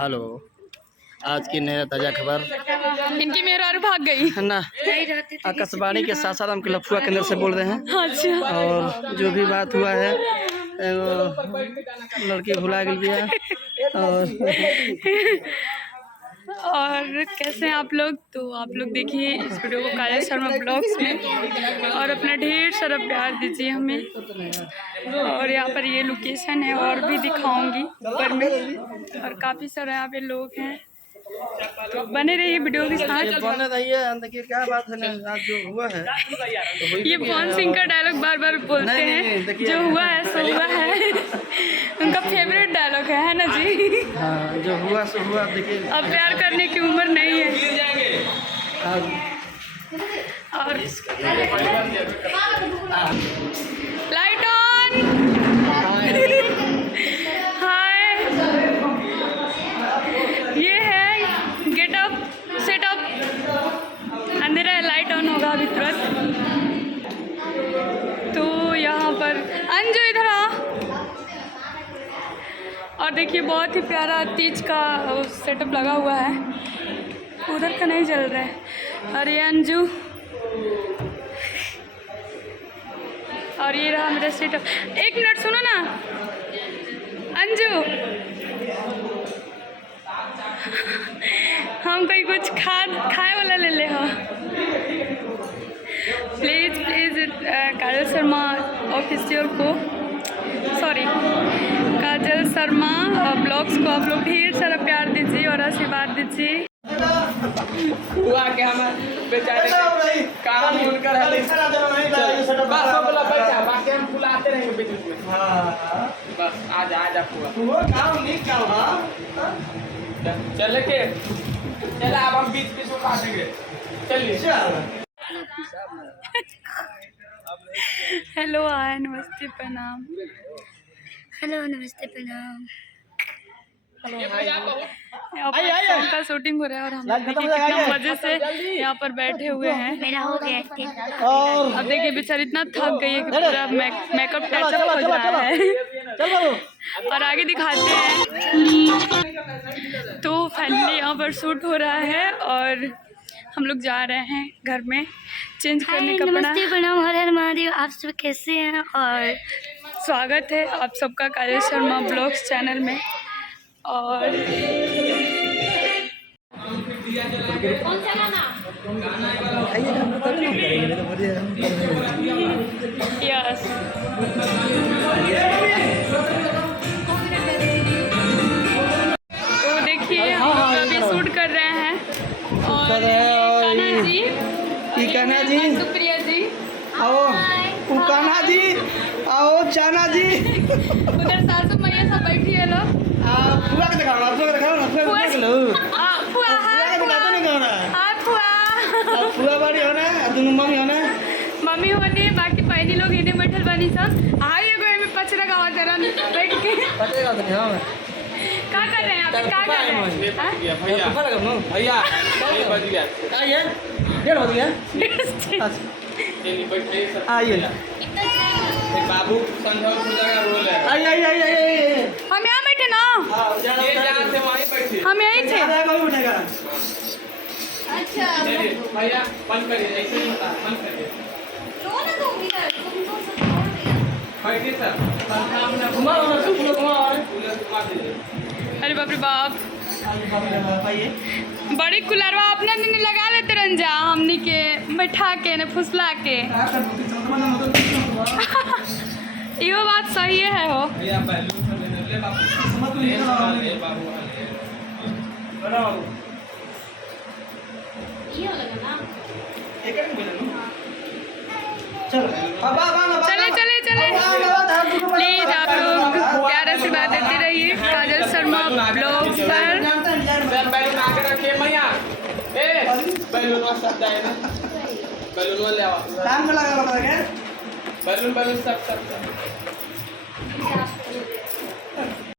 Hello, आज की नया ताज़ा खबर। इनकी मेहरारू भाग गई है ना, आकाशवाणी के साथ साथ हम लफुआ केंद्र से बोल रहे हैं। अच्छा। और जो भी बात हुआ है लड़की भुला गई है। और कैसे हैं आप लोग? तो आप लोग देखिए इस वीडियो को काजल शर्मा ब्लॉग्स में और अपना ढेर सारा प्यार दीजिए हमें। और यहाँ पर ये लोकेशन है और भी दिखाऊंगी ऊपर में, और काफ़ी सारे यहाँ पे लोग हैं, तो बने रहिए वीडियो के साथ। बने रहिए। देखिए क्या बात है ना, आज जो हुआ है ये पवन सिंह का डायलॉग बार बार बोलते हैं, जो हुआ है सो हुआ है। उनका फेवरेट डायलॉग है ना जी? हाँ, जो हुआ सो हुआ। देखिए अब प्यार करने की उम्र नहीं है। और लाइट ऑन। हाय, ये है गेटअप सेटअप। अंधेरा है, लाइट ऑन होगा अभी तुरंत। तो यहाँ पर अंजू इधर आ। और देखिए बहुत ही प्यारा तीज का सेटअप लगा हुआ है, उधर का नहीं चल रहा है। और ये अंजू, और ये रहा मेरा सेटअप। एक मिनट सुनो ना अंजू, हम कोई कुछ खाए वाला ले ले हो। प्लीज़ काजल शर्मा ऑफिशियल को, सॉरी काजल शर्मा ब्लॉग्स को आप लोग ढेर सारा प्यार दीजिए और आशीर्वाद दीजिए। हुआ के हम बेचारे काम मिलकर है, बस हो गया बैठा, बाकी हम बुलाते रहेंगे बीच बीच में। हां बस आजा पूरा वो काम नहीं क्या हुआ। चल के चल, अब हम बीच बीच में काटेंगे। चलिए हेलो, हाय, नमस्ते, प्रणाम। हेलो, नमस्ते, प्रणाम। यहाँ पर सॉन्ग का शूटिंग हो रहा है और हम देखिए कितना मजे से यहाँ पर बैठे हुए हैं। मेरा हो गया। अब देखिए बेचारी इतना थक गई है कि पूरा मेकअप टचअप हो रहा है। और आगे दिखाते हैं। तो फाइनली यहाँ पर शूट हो रहा है और हम लोग जा रहे हैं घर में चेंज करने कपड़ा। नमस्ते, प्रणाम, हर हर महादेव। आप सब कैसे हैं? और स्वागत है आप सबका काजल शर्मा ब्लॉग्स चैनल में। और यस, तो देखिए हम लोग अभी शूट कर रहे हैं। और कान्हा जी, सुप्रिया जी, आओ कान्हा जी, आओ चाना जी। उधर सासू मैया सब बैठी है लोग। फुआ के दिखाओ ना, फुआ के दिखाओ ना, फुआ के दिखा लो। फुआ दिखाते नहीं कहो ना। फुआ फुआ बाड़ी हो ना, दोनों मम्मी हो ना। मम्मी होती है, बाकी पहली लोग इन्हें बैठल बनी सब। हाँ, ये कोई में पचरा गावा जरा बैठ के पचरा तो नहीं हो। क्या कर रहे हैं आप? क्या कर रहे हैं? भैया बज गया। आइए, 1:30 बज गया। आइए बाबू संध्या पूजा का रोल है। आइए। हम यहाँ बैठे ना, ये जहाँ से वहीं बैठे। हम यहीं थे। अच्छा, भैया बंद करिए, ऐसे नहीं होता, बंद करिए। बैठिए सर, घुमा दीजिए। अरे बाप रे बाप, बड़ी कुलरवा अपना दिन लगा लेते रंजा, हमनी के बैठा के न फुसला के। यो बात सही है हो। भैया बैलून सब ले बाबू, ले बाबू। ये लगा ना। चले प्लीज आप लोग प्यार से बात देते रहिए काजल शर्मा ब्लॉग्स पर। बैलून आगे रखिए भैया। बैलून सब जाए ना, बैलून ले आओ। टाइम लगा बैलून सब